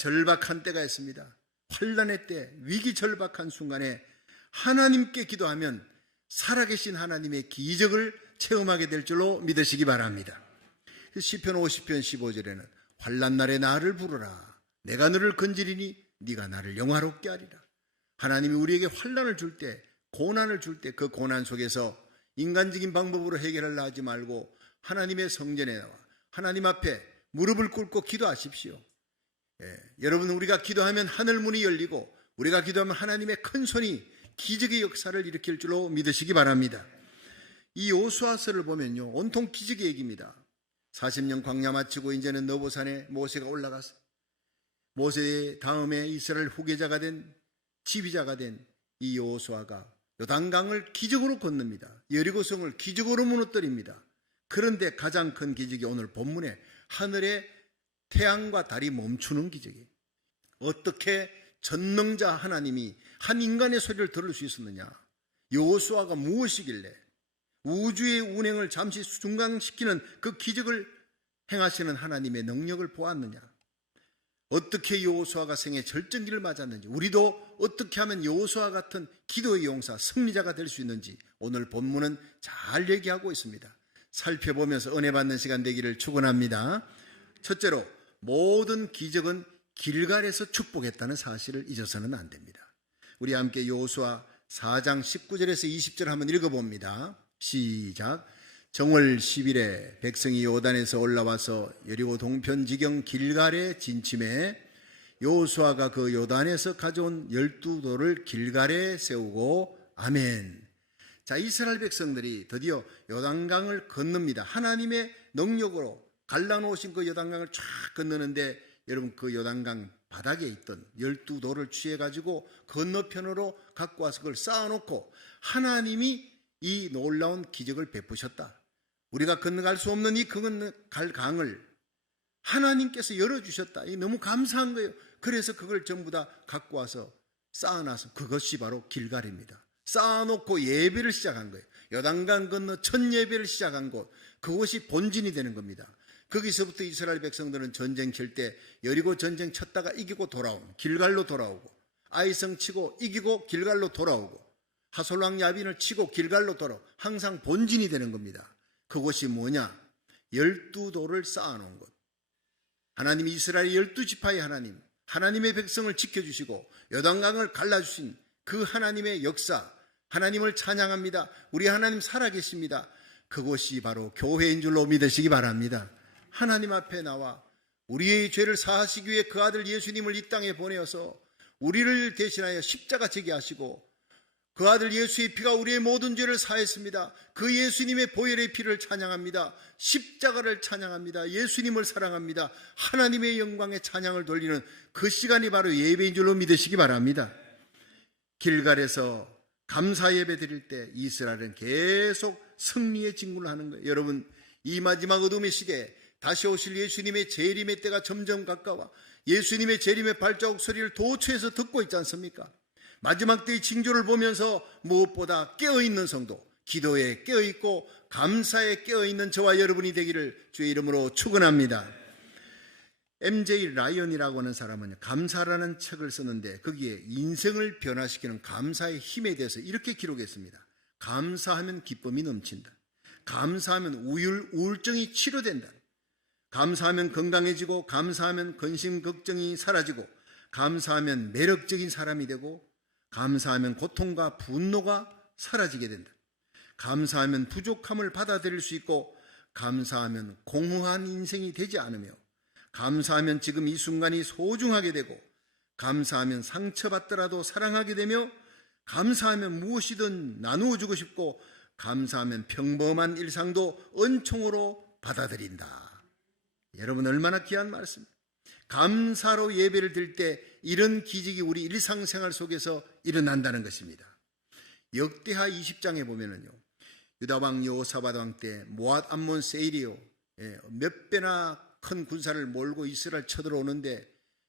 절박한 때가 있습니다. 환난의 때, 위기절박한 순간에 하나님께 기도하면 살아계신 하나님의 기적을 체험하게 될 줄로 믿으시기 바랍니다. 시편 50편 15절에는 환난 날에 나를 부르라. 내가 너를 건지리니 네가 나를 영화롭게 하리라. 하나님이 우리에게 환난을 줄 때, 고난을 줄 때 그 고난 속에서 인간적인 방법으로 해결하려 하지 말고 하나님의 성전에 나와 하나님 앞에 무릎을 꿇고 기도하십시오. 여러분, 우리가 기도하면 하늘문이 열리고 우리가 기도하면 하나님의 큰 손이 기적의 역사를 일으킬 줄로 믿으시기 바랍니다. 이 여호수아서를 보면요, 온통 기적의 얘기입니다. 40년 광야 마치고 이제는 너보산에 모세가 올라가서 모세 다음에 이스라엘 후계자가 된 지휘자가 된 이 여호수아가 요단강을 기적으로 건넙니다. 여리고성을 기적으로 무너뜨립니다. 그런데 가장 큰 기적이 오늘 본문에 하늘에 태양과 달이 멈추는 기적이에요. 어떻게 전능자 하나님이 한 인간의 소리를 들을 수 있었느냐? 여호수아가 무엇이길래 우주의 운행을 잠시 중단시키는 그 기적을 행하시는 하나님의 능력을 보았느냐? 어떻게 여호수아가 생애 절정기를 맞았는지, 우리도 어떻게 하면 여호수아 같은 기도의 용사, 승리자가 될 수 있는지 오늘 본문은 잘 얘기하고 있습니다. 살펴보면서 은혜 받는 시간 되기를 축원합니다. 첫째로, 모든 기적은 길갈에서 축복했다는 사실을 잊어서는 안 됩니다. 우리 함께 여호수아 4장 19절에서 20절 한번 읽어봅니다. 시작. 정월 10일에 백성이 요단에서 올라와서 여리고 동편 지경 길갈에 진침해 여호수아가 그 요단에서 가져온 12돌을 길갈에 세우고 아멘. 자, 이스라엘 백성들이 드디어 요단강을 건넙니다. 하나님의 능력으로 갈라놓으신 그 요단강을 쫙 건너는데, 여러분, 그 요단강 바닥에 있던 12돌을 취해가지고 건너편으로 갖고 와서 그걸 쌓아놓고 하나님이 이 놀라운 기적을 베푸셨다. 우리가 건너갈 수 없는 이 건너갈 강을 하나님께서 열어주셨다. 이 너무 감사한 거예요. 그래서 그걸 전부 다 갖고 와서 쌓아놔서 그것이 바로 길갈입니다. 쌓아놓고 예배를 시작한 거예요. 요단강 건너 첫 예배를 시작한 곳, 그것이 본진이 되는 겁니다. 거기서부터 이스라엘 백성들은 전쟁 칠 때 여리고 전쟁 쳤다가 이기고 돌아오고 길갈로 돌아오고, 아이성 치고 이기고 길갈로 돌아오고, 하솔왕 야빈을 치고 길갈로 돌아오고, 항상 본진이 되는 겁니다. 그곳이 뭐냐? 12돌을 쌓아놓은 곳. 하나님이 이스라엘 12지파의 하나님, 하나님의 백성을 지켜주시고 요단강을 갈라주신 그 하나님의 역사, 하나님을 찬양합니다. 우리 하나님 살아계십니다. 그곳이 바로 교회인 줄로 믿으시기 바랍니다. 하나님 앞에 나와 우리의 죄를 사하시기 위해 그 아들 예수님을 이 땅에 보내어서 우리를 대신하여 십자가 지게 하시고, 그 아들 예수의 피가 우리의 모든 죄를 사했습니다. 그 예수님의 보혈의 피를 찬양합니다. 십자가를 찬양합니다. 예수님을 사랑합니다. 하나님의 영광에 찬양을 돌리는 그 시간이 바로 예배인 줄로 믿으시기 바랍니다. 길갈에서 감사 예배 드릴 때 이스라엘은 계속 승리의 진군을 하는 거예요. 여러분, 이 마지막 어둠의 시대에 다시 오실 예수님의 재림의 때가 점점 가까워 예수님의 재림의 발자국 소리를 도처에서 듣고 있지 않습니까? 마지막 때의 징조를 보면서 무엇보다 깨어있는 성도, 기도에 깨어있고 감사에 깨어있는 저와 여러분이 되기를 주의 이름으로 축원합니다. MJ 라이언이라고 하는 사람은 감사라는 책을 쓰는데 거기에 인생을 변화시키는 감사의 힘에 대해서 이렇게 기록했습니다. 감사하면 기쁨이 넘친다. 감사하면 우울증이 치료된다. 감사하면 건강해지고, 감사하면 근심 걱정이 사라지고, 감사하면 매력적인 사람이 되고, 감사하면 고통과 분노가 사라지게 된다. 감사하면 부족함을 받아들일 수 있고, 감사하면 공허한 인생이 되지 않으며, 감사하면 지금 이 순간이 소중하게 되고, 감사하면 상처받더라도 사랑하게 되며, 감사하면 무엇이든 나누어 주고 싶고, 감사하면 평범한 일상도 은총으로 받아들인다. 여러분, 얼마나 귀한 말씀입니다. 감사로 예배를 드릴 때 이런 기적이 우리 일상생활 속에서 일어난다는 것입니다. 역대하 20장에 보면은요, 유다왕 여호사밧 왕 때 모압 암몬 세일이요, 몇 배나 큰 군사를 몰고 이스라엘 쳐들어오는데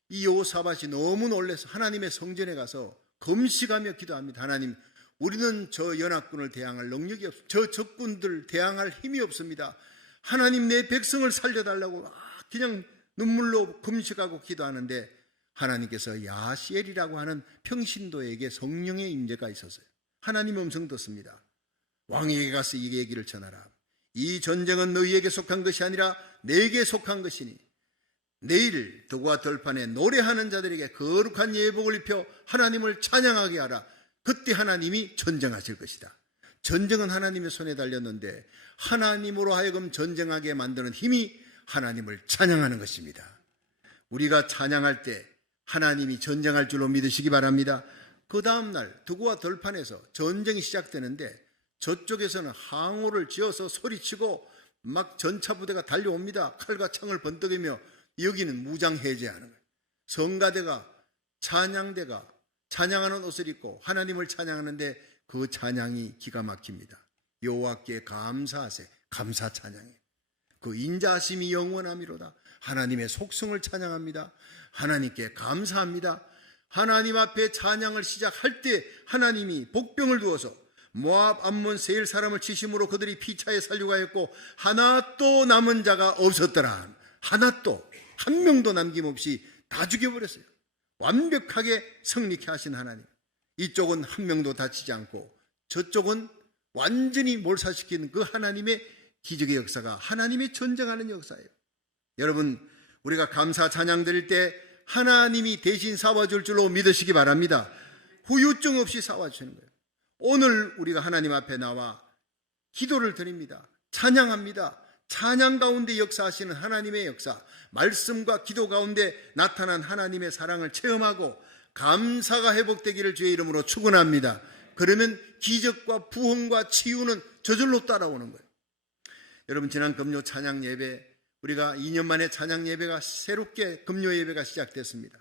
이 여호사밧이 너무 놀라서 하나님의 성전에 가서 금식하며 기도합니다. 하나님, 우리는 저 연합군을 대항할 능력이 없습니다. 저 적군들 대항할 힘이 없습니다. 하나님, 내 백성을 살려달라고 그냥 눈물로 금식하고 기도하는데 하나님께서 야시엘이라고 하는 평신도에게 성령의 임재가 있었어요. 하나님의 음성 듣습니다. 왕에게 가서 이 얘기를 전하라. 이 전쟁은 너희에게 속한 것이 아니라 내게 속한 것이니 내일 덕과 들판에 노래하는 자들에게 거룩한 예복을 입혀 하나님을 찬양하게 하라. 그때 하나님이 전쟁하실 것이다. 전쟁은 하나님의 손에 달렸는데 하나님으로 하여금 전쟁하게 만드는 힘이 하나님을 찬양하는 것입니다. 우리가 찬양할 때 하나님이 전쟁할 줄로 믿으시기 바랍니다. 그 다음날 두구와 들판에서 전쟁이 시작되는데 저쪽에서는 항우를 지어서 소리치고 막 전차부대가 달려옵니다. 칼과 창을 번뜩이며 여기는 무장해제하는 거예요. 성가대가 찬양대가 찬양하는 옷을 입고 하나님을 찬양하는데 그 찬양이 기가 막힙니다. 여호와께 감사하세. 감사 찬양이에요. 그 인자하심이 영원함이로다. 하나님의 속성을 찬양합니다. 하나님께 감사합니다. 하나님 앞에 찬양을 시작할 때 하나님이 복병을 두어서 모압, 암몬, 세일 사람을 치심으로 그들이 피차에 살려가였고 하나도 남은 자가 없었더라. 하나도 한 명도 남김없이 다 죽여버렸어요. 완벽하게 승리케 하신 하나님. 이쪽은 한 명도 다치지 않고 저쪽은 완전히 몰살시킨 그 하나님의 기적의 역사가 하나님의 전쟁하는 역사예요. 여러분, 우리가 감사 찬양 드릴 때 하나님이 대신 싸워줄 줄로 믿으시기 바랍니다. 후유증 없이 싸워주시는 거예요. 오늘 우리가 하나님 앞에 나와 기도를 드립니다. 찬양합니다. 찬양 가운데 역사하시는 하나님의 역사, 말씀과 기도 가운데 나타난 하나님의 사랑을 체험하고 감사가 회복되기를 주의 이름으로 축원합니다. 그러면 기적과 부흥과 치유는 저절로 따라오는 거예요. 여러분, 지난 금요 찬양 예배, 우리가 2년 만에 찬양 예배가 새롭게 금요 예배가 시작됐습니다.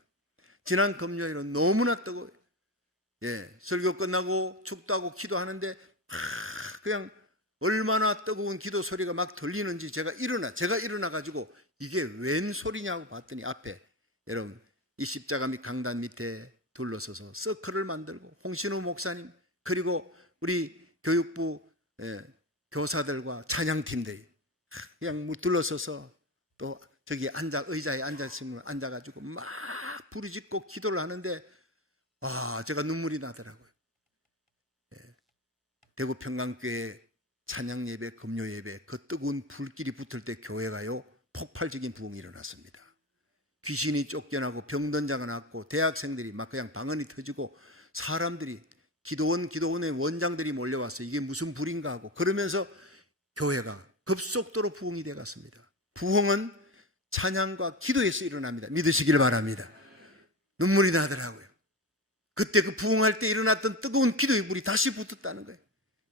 지난 금요일은 너무나 뜨거워요. 설교 끝나고 축도하고 기도하는데 그냥 얼마나 뜨거운 기도 소리가 막 들리는지 제가 일어나 가지고 이게 웬 소리냐고 봤더니 앞에 여러분 이 십자가 밑 강단 밑에 둘러서서 서클을 만들고 홍신우 목사님 그리고 우리 교육부 교사들과 찬양팀들이 그냥 둘러서서 또 저기 의자에 앉아가지고 막 부르짖고 기도를 하는데 제가 눈물이 나더라고요. 대구 평강교회 찬양 예배, 금요 예배 그 뜨거운 불길이 붙을 때 교회가요 폭발적인 부흥이 일어났습니다. 귀신이 쫓겨나고 병든 자가 났고 대학생들이 막 그냥 방언이 터지고 사람들이 기도원의 원장들이 몰려와서 이게 무슨 불인가 하고 그러면서 교회가 급속도로 부흥이 되었습니다. 부흥은 찬양과 기도에서 일어납니다. 믿으시길 바랍니다. 눈물이 나더라고요. 그때 그 부흥할 때 일어났던 뜨거운 기도의 불이 다시 붙었다는 거예요.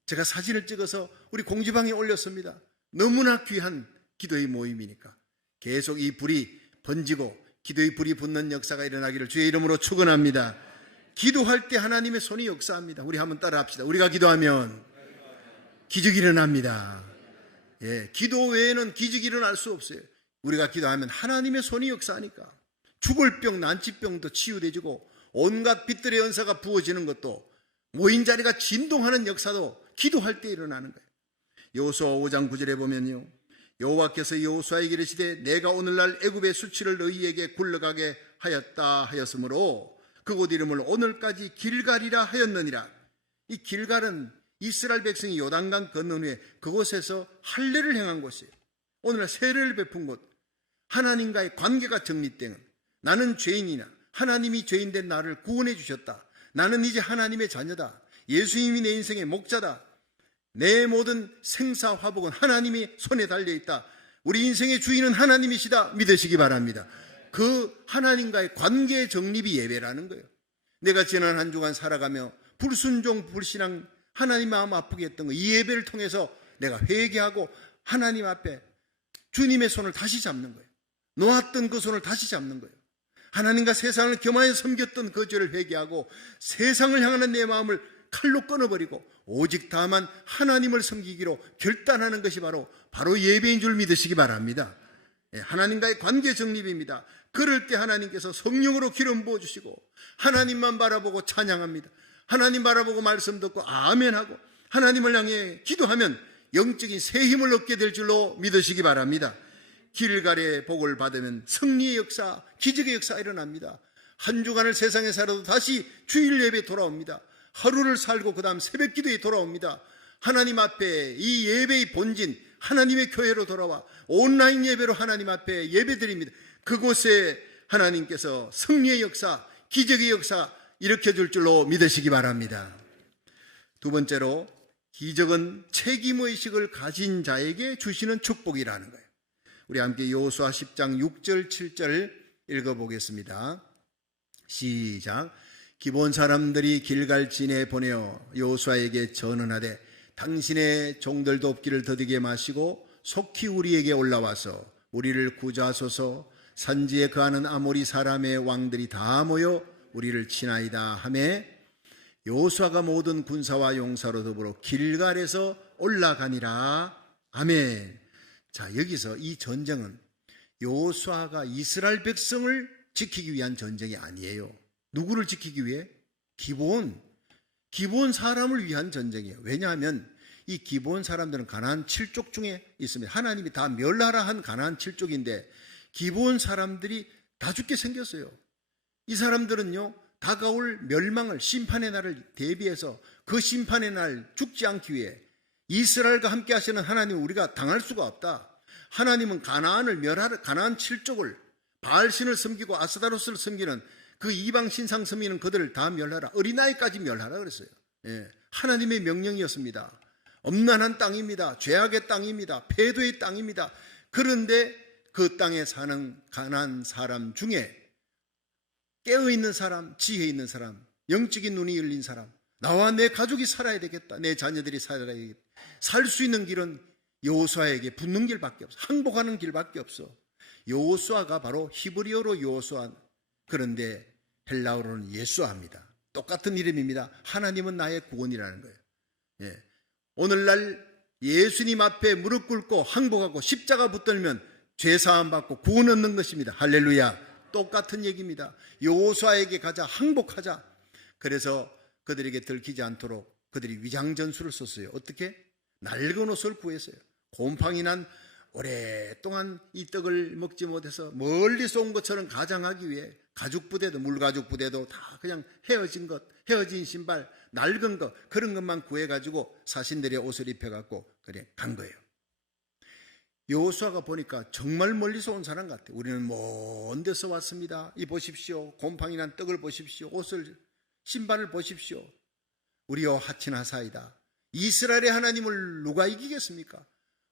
제가 사진을 찍어서 우리 공지방에 올렸습니다. 너무나 귀한 기도의 모임이니까 계속 이 불이 번지고 기도의 불이 붙는 역사가 일어나기를 주의 이름으로 축원합니다. 기도할 때 하나님의 손이 역사합니다. 우리 한번 따라 합시다. 우리가 기도하면 기적이 일어납니다. 기도 외에는 기적이 일어날 수 없어요. 우리가 기도하면 하나님의 손이 역사하니까 죽을 병, 난치병도 치유되지고 온갖 빛들의 은사가 부어지는 것도 모인 자리가 진동하는 역사도 기도할 때 일어나는 거예요. 여호수아 5장 9절에 보면요, 여호와께서 여호수아에게 이르시되 내가 오늘날 애굽의 수치를 너희에게 굴러가게 하였다 하였으므로 그곳 이름을 오늘까지 길갈이라 하였느니라. 이 길갈은 이스라엘 백성이 요단강 건넌 후에 그곳에서 할례를 행한 곳이에요. 오늘날 세례를 베푼 곳, 하나님과의 관계가 정립된, 나는 죄인이나 하나님이 죄인된 나를 구원해 주셨다. 나는 이제 하나님의 자녀다. 예수님이 내 인생의 목자다. 내 모든 생사화복은 하나님의 손에 달려있다. 우리 인생의 주인은 하나님이시다. 믿으시기 바랍니다. 그 하나님과의 관계의 정립이 예배라는 거예요. 내가 지난 한 주간 살아가며 불순종, 불신앙, 하나님 마음 아프게 했던 거, 이 예배를 통해서 내가 회개하고 하나님 앞에 주님의 손을 다시 잡는 거예요. 놓았던 그 손을 다시 잡는 거예요. 하나님과 세상을 겸하여 섬겼던 그 죄를 회개하고 세상을 향하는 내 마음을 칼로 끊어버리고 오직 다만 하나님을 섬기기로 결단하는 것이 바로 예배인 줄 믿으시기 바랍니다. 하나님과의 관계 정립입니다. 그럴 때 하나님께서 성령으로 기름 부어주시고 하나님만 바라보고 찬양합니다. 하나님 바라보고 말씀 듣고 아멘하고 하나님을 향해 기도하면 영적인 새 힘을 얻게 될 줄로 믿으시기 바랍니다. 길갈의 복을 받으면 승리의 역사, 기적의 역사가 일어납니다. 한 주간을 세상에 살아도 다시 주일 예배에 돌아옵니다. 하루를 살고 그 다음 새벽 기도에 돌아옵니다. 하나님 앞에 이 예배의 본진 하나님의 교회로 돌아와 온라인 예배로 하나님 앞에 예배드립니다. 그곳에 하나님께서 승리의 역사, 기적의 역사 일으켜줄 줄로 믿으시기 바랍니다. 두 번째로, 기적은 책임의식을 가진 자에게 주시는 축복이라는 거예요. 우리 함께 여호수아 10장 6절 7절 읽어보겠습니다. 시작. 기브온 사람들이 길갈진에 보내어 여호수아에게 전언하되 당신의 종들도 없기를 더디게 마시고 속히 우리에게 올라와서 우리를 구조하소서. 산지에 거하는 아모리 사람의 왕들이 다 모여 우리를 치나이다 하매 여호수아가 모든 군사와 용사로 더불어 길갈에서 올라가니라. 아멘. 자, 여기서 이 전쟁은 여호수아가 이스라엘 백성을 지키기 위한 전쟁이 아니에요. 누구를 지키기 위해? 기브온 사람을 위한 전쟁이에요. 왜냐하면 이 기브온 사람들은 가나안 7족 중에 있습니다. 하나님이 다 멸하라 한 가나안 7족인데 기브온 사람들이 다 죽게 생겼어요. 이 사람들은요, 다가올 멸망을, 심판의 날을 대비해서 그 심판의 날 죽지 않기 위해 이스라엘과 함께 하시는 하나님을 우리가 당할 수가 없다. 하나님은 가나안을 멸하라, 가나안 7족을 바알신을 섬기고 아스다로스를 섬기는 그 이방 신상 섬기는 그들을 다 멸하라. 어린아이까지 멸하라 그랬어요. 예, 하나님의 명령이었습니다. 엄난한 땅입니다. 죄악의 땅입니다. 패도의 땅입니다. 그런데 그 땅에 사는 가난한 사람 중에 깨어있는 사람, 지혜 있는 사람, 영적인 눈이 열린 사람, 나와 내 가족이 살아야 되겠다, 내 자녀들이 살아야 되겠다, 살 수 있는 길은 여호수아에게 붙는 길밖에 없어. 항복하는 길밖에 없어. 여호수아가 바로 히브리어로 여호수아, 그런데 헬라어로는 예수아입니다. 똑같은 이름입니다. 하나님은 나의 구원이라는 거예요. 예. 오늘날 예수님 앞에 무릎 꿇고 항복하고 십자가 붙들면 죄사함 받고 구원 얻는 것입니다. 할렐루야. 똑같은 얘기입니다. 여호수아에게 가자, 항복하자. 그래서 그들에게 들키지 않도록 그들이 위장전술을 썼어요. 어떻게? 낡은 옷을 구했어요. 곰팡이 난 오랫동안 이 떡을 먹지 못해서 멀리서 온 것처럼 가장하기 위해 가죽 부대도, 물가죽 부대도 다 그냥 헤어진 것, 헤어진 신발, 낡은 것, 그런 것만 구해가지고 사신들의 옷을 입혀갖고 그래 간 거예요. 여호수아가 보니까 정말 멀리서 온 사람 같아요. 우리는 먼 데서 왔습니다. 이 보십시오. 곰팡이 난 떡을 보십시오. 옷을, 신발을 보십시오. 우리여 하친하사이다. 이스라엘의 하나님을 누가 이기겠습니까?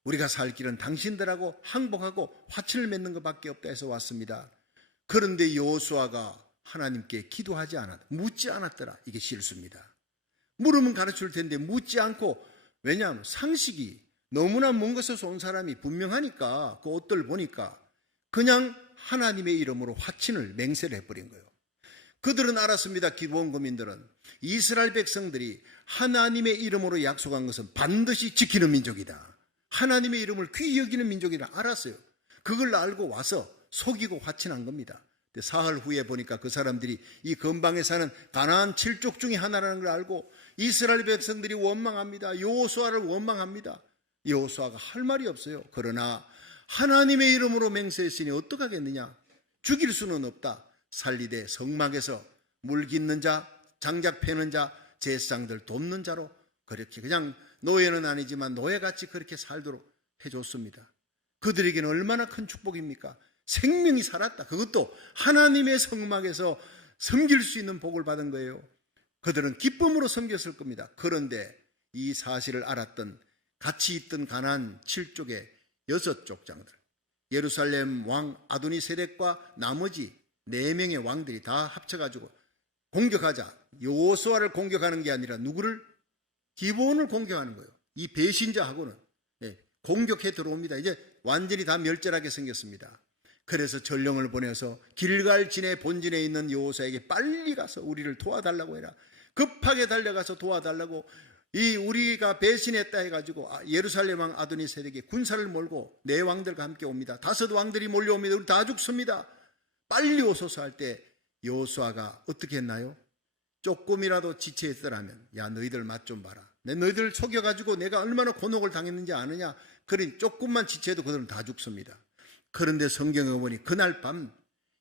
우리가 살 길은 당신들하고 항복하고 화친을 맺는 것밖에 없다 해서 왔습니다. 그런데 여호수아가 하나님께 기도하지 않았다, 묻지 않았더라. 이게 실수입니다. 물으면 가르칠 텐데 묻지 않고, 왜냐하면 상식이 너무나 먼 곳에서 온 사람이 분명하니까 그 옷들 보니까 그냥 하나님의 이름으로 화친을 맹세를 해버린 거예요. 그들은 알았습니다. 기브온 거민들은 이스라엘 백성들이 하나님의 이름으로 약속한 것은 반드시 지키는 민족이다, 하나님의 이름을 귀히 여기는 민족이라 알았어요. 그걸 알고 와서 속이고 화친한 겁니다. 사흘 후에 보니까 그 사람들이 이 근방에 사는 가나안 7족 중에 하나라는 걸 알고 이스라엘 백성들이 원망합니다. 여호수아를 원망합니다. 여호수아가 할 말이 없어요. 그러나 하나님의 이름으로 맹세했으니 어떡하겠느냐, 죽일 수는 없다. 살리되 성막에서 물 깃는 자, 장작 패는 자, 제사장들 돕는 자로 그렇게 그냥 노예는 아니지만 노예같이 그렇게 살도록 해줬습니다. 그들에게는 얼마나 큰 축복입니까? 생명이 살았다. 그것도 하나님의 성막에서 섬길 수 있는 복을 받은 거예요. 그들은 기쁨으로 섬겼을 겁니다. 그런데 이 사실을 알았던 같이 있던 가나안 7족의 6족장들, 예루살렘 왕 아도니세덱과 나머지 4명의 왕들이 다 합쳐가지고 공격하자. 여호수아를 공격하는 게 아니라 누구를? 기브온을 공격하는 거예요. 이 배신자하고는 공격해 들어옵니다. 이제 완전히 다 멸절하게 생겼습니다. 그래서 전령을 보내서 길갈 진의 본진에 있는 여호수아에게 빨리 가서 우리를 도와달라고 해라. 급하게 달려가서 도와달라고, 이 우리가 배신했다 해가지고 예루살렘 왕 아도니세덱이 군사를 몰고 네 왕들과 함께 옵니다. 5 왕들이 몰려옵니다. 우리 다 죽습니다. 빨리 오소서 할 때 여호수아가 어떻게 했나요? 조금이라도 지체했더라면, 야 너희들 맛 좀 봐라, 너희들 속여가지고 내가 얼마나 곤혹을 당했는지 아느냐. 그러니 조금만 지체해도 그들은 다 죽습니다. 그런데 성경에 보니 그날 밤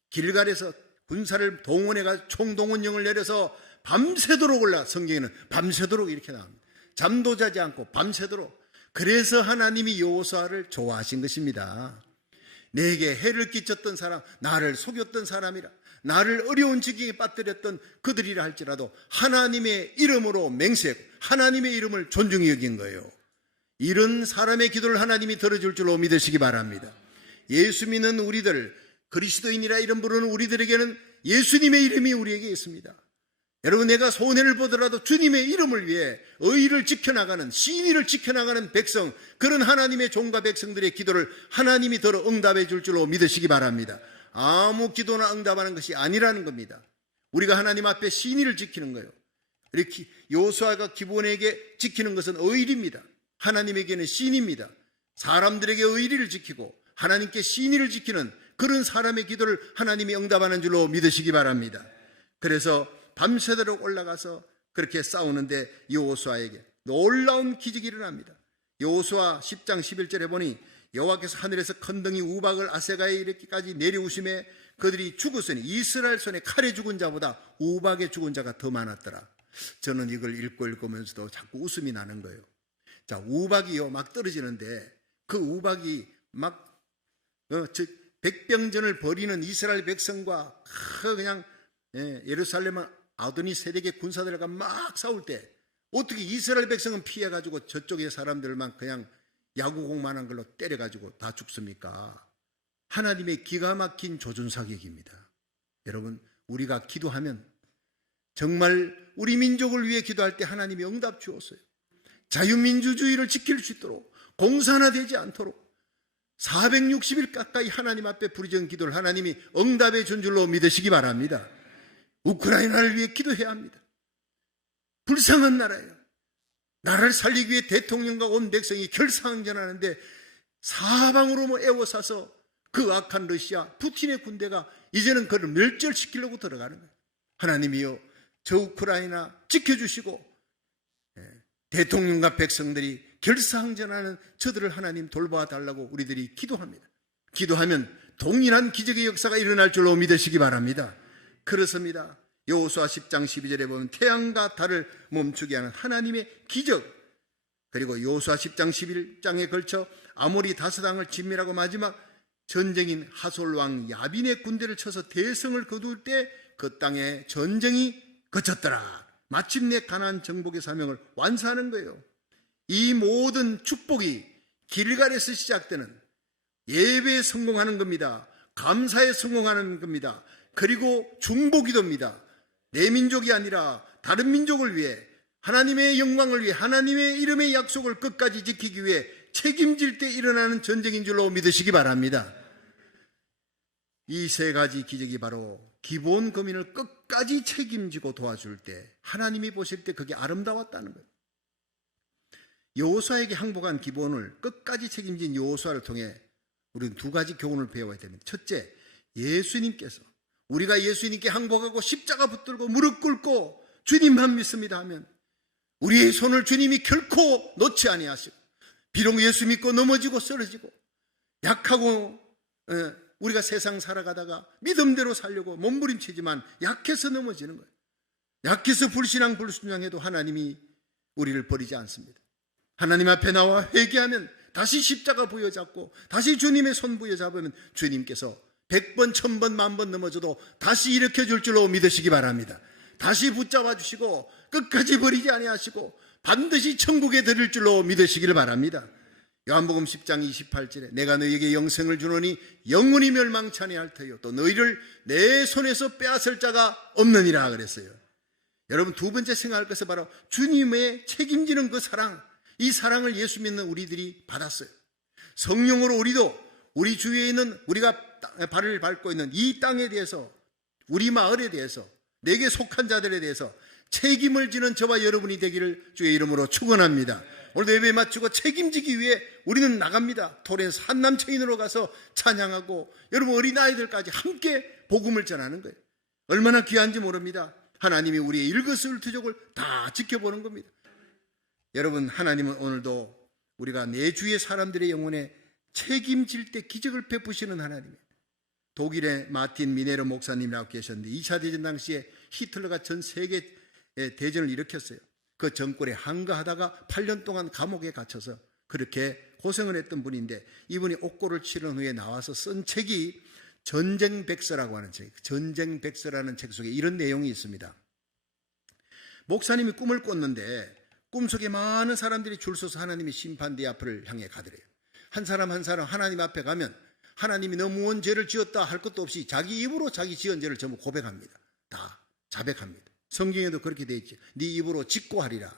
길갈에서 군사를 동원해가 총동원령을 내려서 밤새도록 성경에는 밤새도록 이렇게 나옵니다. 잠도 자지 않고 밤새도록. 그래서 하나님이 여호수아를 좋아하신 것입니다. 내게 해를 끼쳤던 사람, 나를 속였던 사람이라, 나를 어려운 지경에 빠뜨렸던 그들이라 할지라도 하나님의 이름으로 맹세했고 하나님의 이름을 존중히 여긴 거예요. 이런 사람의 기도를 하나님이 들어줄 줄로 믿으시기 바랍니다. 예수 믿는 우리들, 그리스도인이라 이름 부르는 우리들에게는 예수님의 이름이 우리에게 있습니다. 여러분, 내가 손해를 보더라도 주님의 이름을 위해 의의를 지켜나가는, 신의를 지켜나가는 백성, 그런 하나님의 종과 백성들의 기도를 하나님이 들어 응답해 줄 줄로 믿으시기 바랍니다. 아무 기도나 응답하는 것이 아니라는 겁니다. 우리가 하나님 앞에 신의를 지키는 거예요. 이렇게 여호수아가 기본에게 지키는 것은 의의입니다. 하나님에게는 신의입니다. 사람들에게 의의를 지키고 하나님께 신의를 지키는 그런 사람의 기도를 하나님이 응답하는 줄로 믿으시기 바랍니다. 그래서 밤새도록 올라가서 그렇게 싸우는데 여호수아에게 놀라운 기적이 일어납니다. 여호수아 10장 11절에 보니 여호와께서 하늘에서 건덩이 우박을 아세가에 이르기까지 내려오심에 그들이 죽었으니 이스라엘 손에 칼에 죽은 자보다 우박에 죽은 자가 더 많았더라. 저는 이걸 읽으면서도 자꾸 웃음이 나는 거예요. 자, 우박이요 막 떨어지는데 그 우박이 막 백병전을 벌이는 이스라엘 백성과 그냥 예루살렘 아도니 세덱의 군사들과 막 싸울 때 어떻게 이스라엘 백성은 피해가지고 저쪽의 사람들만 그냥 야구공만한 걸로 때려가지고 다 죽습니까? 하나님의 기가 막힌 조준사격입니다. 여러분, 우리가 기도하면 정말 우리 민족을 위해 기도할 때 하나님이 응답 주었어요. 자유민주주의를 지킬 수 있도록, 공산화되지 않도록 460일 가까이 하나님 앞에 부르짖은 기도를 하나님이 응답해 준 줄로 믿으시기 바랍니다. 우크라이나를 위해 기도해야 합니다. 불쌍한 나라예요. 나라를 살리기 위해 대통령과 온 백성이 결사항전하는데 사방으로 에워싸서 그 악한 러시아 푸틴의 군대가 이제는 그를 멸절시키려고 들어가는 거예요. 하나님이여, 저 우크라이나 지켜주시고 대통령과 백성들이 결사항전하는 저들을 하나님 돌봐달라고 우리들이 기도합니다. 기도하면 동일한 기적의 역사가 일어날 줄로 믿으시기 바랍니다. 그렇습니다. 여호수아 10장 12절에 보면 태양과 달을 멈추게 하는 하나님의 기적, 그리고 여호수아 10장 11장에 걸쳐 아모리 다섯왕을 진멸하고 마지막 전쟁인 하솔왕 야빈의 군대를 쳐서 대성을 거둘 때 그 땅에 전쟁이 그쳤더라. 마침내 가나안 정복의 사명을 완수하는 거예요. 이 모든 축복이 길갈에서 시작되는 예배에 성공하는 겁니다. 감사에 성공하는 겁니다. 그리고 중보기도입니다. 내 민족이 아니라 다른 민족을 위해, 하나님의 영광을 위해, 하나님의 이름의 약속을 끝까지 지키기 위해 책임질 때 일어나는 전쟁인 줄로 믿으시기 바랍니다. 이 세 가지 기적이 바로 기본 거민을 끝까지 책임지고 도와줄 때 하나님이 보실 때 그게 아름다웠다는 거예요. 여호수아에게 항복한 기본을 끝까지 책임진 여호수아를 통해 우리는 두 가지 교훈을 배워야 됩니다. 첫째, 예수님께서 우리가 예수님께 항복하고 십자가 붙들고 무릎 꿇고 주님만 믿습니다 하면 우리의 손을 주님이 결코 놓지 아니하시고, 비록 예수 믿고 넘어지고 쓰러지고 약하고 우리가 세상 살아가다가 믿음대로 살려고 몸부림치지만 약해서 넘어지는 거예요. 약해서 불신앙 불순종해도 하나님이 우리를 버리지 않습니다. 하나님 앞에 나와 회개하면 다시 십자가 부여잡고 다시 주님의 손 부여잡으면 주님께서 100번, 1000번, 10,000번 넘어져도 다시 일으켜 줄 줄로 믿으시기 바랍니다. 다시 붙잡아 주시고 끝까지 버리지 아니하시고 반드시 천국에 들일 줄로 믿으시기를 바랍니다. 요한복음 10장 28절에 내가 너희에게 영생을 주노니 영원히 멸망치 아니할 터요 또 너희를 내 손에서 빼앗을 자가 없느니라 그랬어요. 여러분, 두 번째 생각할 것은 바로 주님의 책임지는 그 사랑, 이 사랑을 예수 믿는 우리들이 받았어요. 성령으로 우리도 우리 주위에 있는, 우리가 발을 밟고 있는 이 땅에 대해서, 우리 마을에 대해서, 내게 속한 자들에 대해서 책임을 지는 저와 여러분이 되기를 주의 이름으로 축원합니다. 오늘도 예배 마치고 책임지기 위해 우리는 나갑니다. 토렌스 한남체인으로 가서 찬양하고 여러분 어린아이들까지 함께 복음을 전하는 거예요. 얼마나 귀한지 모릅니다. 하나님이 우리의 일거수일투족을 다 지켜보는 겁니다. 여러분, 하나님은 오늘도 우리가 내 주위의 사람들의 영혼에 책임질 때 기적을 베푸시는 하나님이에요. 독일의 마틴 미네르 목사님이라고 계셨는데 2차 대전 당시에 히틀러가 전 세계 대전을 일으켰어요. 그 정권에 항거하다가 8년 동안 감옥에 갇혀서 그렇게 고생을 했던 분인데, 이분이 옥고를 치른 후에 나와서 쓴 책이 전쟁백서라고 하는 책, 전쟁백서라는 책 속에 이런 내용이 있습니다. 목사님이 꿈을 꿨는데 꿈속에 많은 사람들이 줄 서서 하나님의 심판대 앞을 향해 가더래요. 한 사람 한 사람 하나님 앞에 가면 하나님이 너무 온 죄를 지었다 할 것도 없이 자기 입으로 자기 지은 죄를 전부 고백합니다. 다 자백합니다. 성경에도 그렇게 되어 있지. 네 입으로 직고하리라.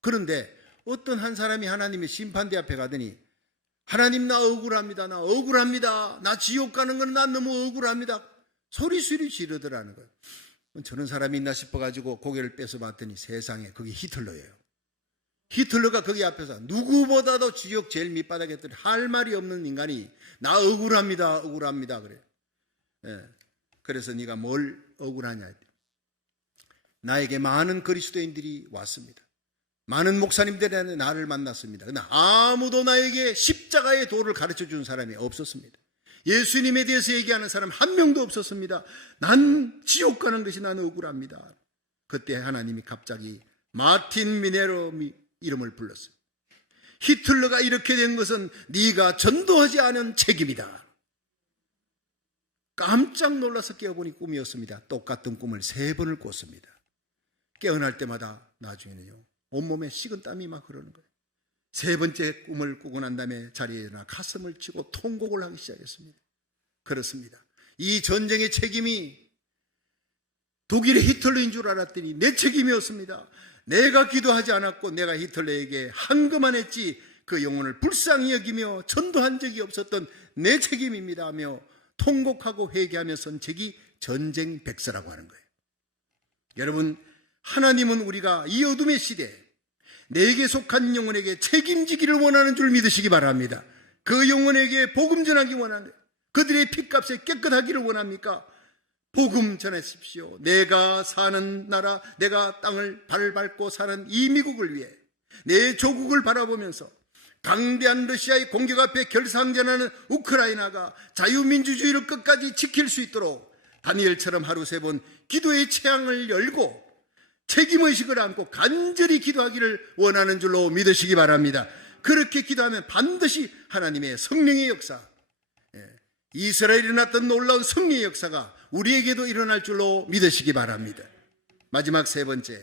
그런데 어떤 한 사람이 하나님의 심판대 앞에 가더니 하나님 나 억울합니다. 나 억울합니다. 나 지옥 가는 건 난 너무 억울합니다. 소리소리 지르더라는 거예요. 저런 사람이 있나 싶어가지고 고개를 빼서 봤더니 세상에 그게 히틀러예요. 히틀러가 거기 앞에서 누구보다도 지옥 제일 밑바닥에 있더니 할 말이 없는 인간이 나 억울합니다. 억울합니다. 그래요. 그래서 네가 뭘 억울하냐. 나에게 많은 그리스도인들이 왔습니다. 많은 목사님들이 나를 만났습니다. 그러나 아무도 나에게 십자가의 도를 가르쳐 준 사람이 없었습니다. 예수님에 대해서 얘기하는 사람 한 명도 없었습니다. 난 지옥 가는 것이 나는 억울합니다. 그때 하나님이 갑자기 마틴 미네르 이름을 불렀어요. 히틀러가 이렇게 된 것은 네가 전도하지 않은 책임이다. 깜짝 놀라서 깨어보니 꿈이었습니다. 똑같은 꿈을 3번을 꿨습니다. 깨어날 때마다 나중에는요, 온몸에 식은 땀이 막 흐르는 거예요. 3번째 꿈을 꾸고 난 다음에 자리에 일어나 가슴을 치고 통곡을 하기 시작했습니다. 그렇습니다. 이 전쟁의 책임이 독일의 히틀러인 줄 알았더니 내 책임이었습니다. 내가 기도하지 않았고 내가 히틀러에게 한것만 했지 그 영혼을 불쌍히 여기며 전도한 적이 없었던 내 책임입니다 하며 통곡하고 회개하며 쓴 책이 전쟁백서라고 하는 거예요. 여러분, 하나님은 우리가 이 어둠의 시대에 내게 속한 영혼에게 책임지기를 원하는 줄 믿으시기 바랍니다. 그 영혼에게 복음 전하기 원하는 거예요. 그들의 핏값에 깨끗하기를 원합니까? 복음 전하십시오. 내가 사는 나라, 내가 땅을 밟고 사는 이 미국을 위해 내 조국을 바라보면서 강대한 러시아의 공격 앞에 결상전하는 우크라이나가 자유민주주의를 끝까지 지킬 수 있도록 다니엘처럼 하루 3번 기도의 채양을 열고 책임의식을 안고 간절히 기도하기를 원하는 줄로 믿으시기 바랍니다. 그렇게 기도하면 반드시 하나님의 성령의 역사, 이스라엘에 일어났던 놀라운 승리의 역사가 우리에게도 일어날 줄로 믿으시기 바랍니다. 마지막 3번째,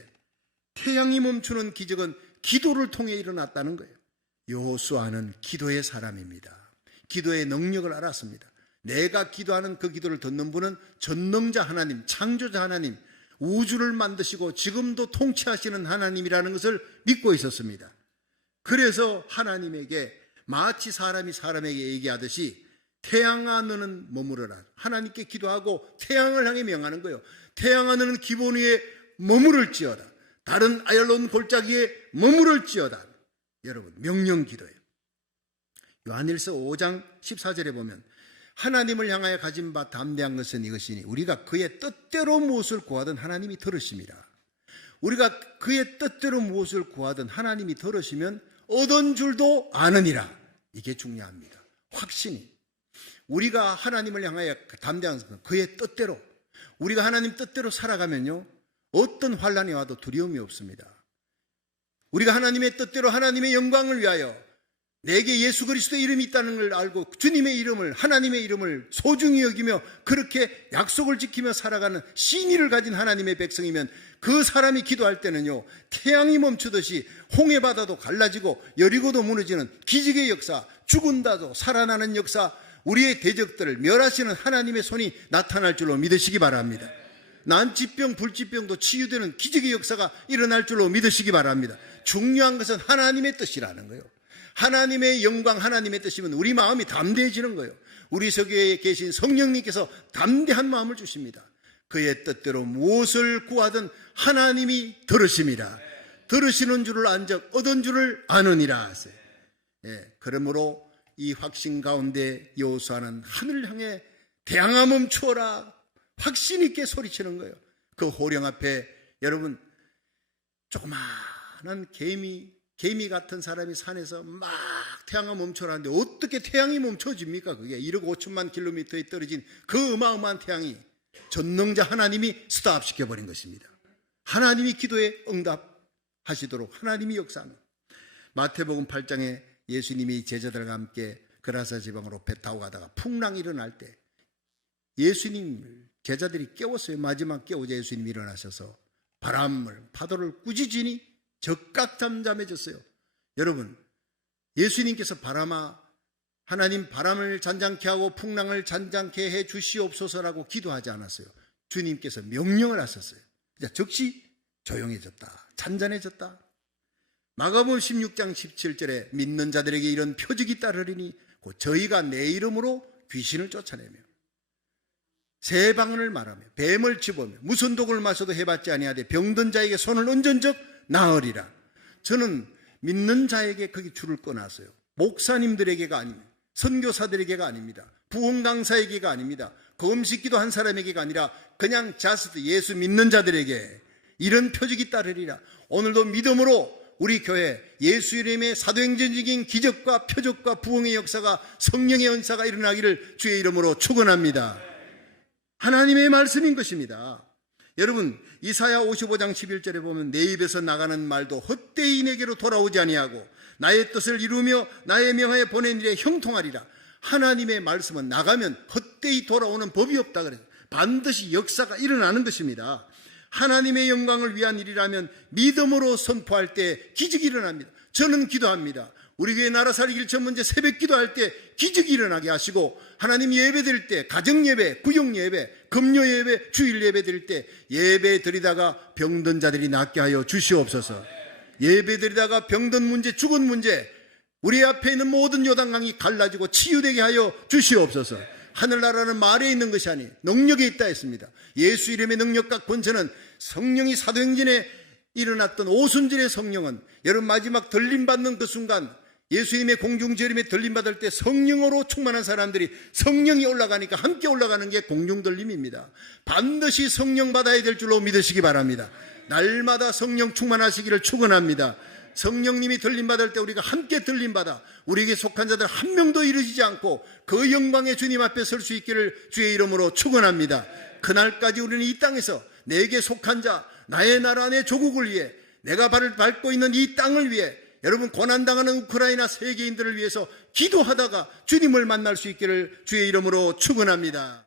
태양이 멈추는 기적은 기도를 통해 일어났다는 거예요. 여호수아는 기도의 사람입니다. 기도의 능력을 알았습니다. 내가 기도하는 그 기도를 듣는 분은 전능자 하나님, 창조자 하나님, 우주를 만드시고 지금도 통치하시는 하나님이라는 것을 믿고 있었습니다. 그래서 하나님에게 마치 사람이 사람에게 얘기하듯이 태양아 너는 머무르라. 하나님께 기도하고 태양을 향해 명하는 거예요. 태양아 너는 기본 위에 머무를지어다. 다른 아얄론 골짜기에 머무를지어다. 여러분, 명령 기도예요. 요한일서 5장 14절에 보면 하나님을 향하여 가진 바 담대한 것은 이것이니 우리가 그의 뜻대로 무엇을 구하든 하나님이 들으십니다. 우리가 그의 뜻대로 무엇을 구하든 하나님이 들으시면 얻은 줄도 아느니라. 이게 중요합니다. 확신이. 우리가 하나님을 향하여 담대한 것은 그의 뜻대로, 우리가 하나님 뜻대로 살아가면요, 어떤 환난이 와도 두려움이 없습니다. 우리가 하나님의 뜻대로 하나님의 영광을 위하여 내게 예수 그리스도의 이름이 있다는 걸 알고 주님의 이름을, 하나님의 이름을 소중히 여기며 그렇게 약속을 지키며 살아가는 신의를 가진 하나님의 백성이면 그 사람이 기도할 때는요, 태양이 멈추듯이 홍해바다도 갈라지고 여리고도 무너지는 기적의 역사, 죽은다도 살아나는 역사, 우리의 대적들을 멸하시는 하나님의 손이 나타날 줄로 믿으시기 바랍니다. 난치병, 불치병도 치유되는 기적의 역사가 일어날 줄로 믿으시기 바랍니다. 중요한 것은 하나님의 뜻이라는 거예요. 하나님의 영광, 하나님의 뜻이면 우리 마음이 담대해지는 거예요. 우리 속에 계신 성령님께서 담대한 마음을 주십니다. 그의 뜻대로 무엇을 구하든 하나님이 들으십니다. 들으시는 줄을 안 적 얻은 줄을 아느니라 하세요. 그러므로 이 확신 가운데 여호수아는 하늘을 향해 태양아 멈추어라 확신 있게 소리치는 거예요. 그 호령 앞에 여러분 조그마한 개미 개미 같은 사람이 산에서 막 태양이 멈춰라는데 어떻게 태양이 멈춰집니까? 그게 1억 5천만 킬로미터에 떨어진 그 어마어마한 태양이 전능자 하나님이 스탑시켜버린 것입니다. 하나님이 기도에 응답하시도록 하나님이 역사하는. 마태복음 8장에 예수님이 제자들과 함께 그라사 지방으로 배 타고 가다가 풍랑이 일어날 때 예수님 제자들이 깨웠어요. 마지막 깨우자 예수님이 일어나셔서 바람을 파도를 꾸짖으니 적각 잠잠해졌어요. 여러분, 예수님께서 하나님 바람을 잔잔케 하고 풍랑을 잔잔케 해 주시옵소서라고 기도하지 않았어요. 주님께서 명령을 하셨어요. 즉시 조용해졌다, 잔잔해졌다. 마가복음 16장 17절에 믿는 자들에게 이런 표적이 따르리니 곧 저희가 내 이름으로 귀신을 쫓아내며 새 방언을 말하며 뱀을 집으며 무슨 독을 마셔도 해받지 아니하되 병든 자에게 손을 얹은 적 나으리라. 저는 믿는 자에게 거기 줄을 꺼놨어요. 목사님들에게가 아닙니다. 선교사들에게가 아닙니다. 부흥 강사에게가 아닙니다. 금식기도 한 사람에게가 아니라 그냥 자스트 예수 믿는 자들에게 이런 표적이 따르리라. 오늘도 믿음으로 우리 교회 예수 이름의 사도행전적인 기적과 표적과 부흥의 역사가 성령의 은사가 일어나기를 주의 이름으로 축원합니다. 하나님의 말씀인 것입니다. 여러분, 이사야 55장 11절에 보면 내 입에서 나가는 말도 헛되이 내게로 돌아오지 아니하고 나의 뜻을 이루며 나의 명하에 보낸 일에 형통하리라. 하나님의 말씀은 나가면 헛되이 돌아오는 법이 없다 그래요. 반드시 역사가 일어나는 것입니다. 하나님의 영광을 위한 일이라면 믿음으로 선포할 때 기적이 일어납니다. 저는 기도합니다. 우리 교회 나라 살리기를 전문제 새벽 기도할 때 기적이 일어나게 하시고, 하나님 예배 드릴 때 가정 예배, 구역 예배, 금요 예배, 주일 예배 드릴 때 예배 드리다가 병든 자들이 낫게 하여 주시옵소서. 예배 드리다가 병든 문제, 죽은 문제, 우리 앞에 있는 모든 요단강이 갈라지고 치유되게 하여 주시옵소서. 하늘나라는 말에 있는 것이 아니 능력에 있다 했습니다. 예수 이름의 능력과 권세는 성령이 사도행전에 일어났던 오순절의 성령은 여러분 마지막 들림받는 그 순간 예수님의 공중재림에 들림받을 때 성령으로 충만한 사람들이 성령이 올라가니까 함께 올라가는 게 공중들림입니다. 반드시 성령 받아야 될 줄로 믿으시기 바랍니다. 날마다 성령 충만하시기를 축원합니다. 성령님이 들림받을 때 우리가 함께 들림받아 우리에게 속한 자들 한 명도 이르지 않고 그 영광의 주님 앞에 설 수 있기를 주의 이름으로 축원합니다. 그날까지 우리는 이 땅에서 내게 속한 자, 나의 나라, 내 조국을 위해, 내가 발을 밟고 있는 이 땅을 위해, 여러분 고난당하는 우크라이나 세계인들을 위해서 기도하다가 주님을 만날 수 있기를 주의 이름으로 축원합니다.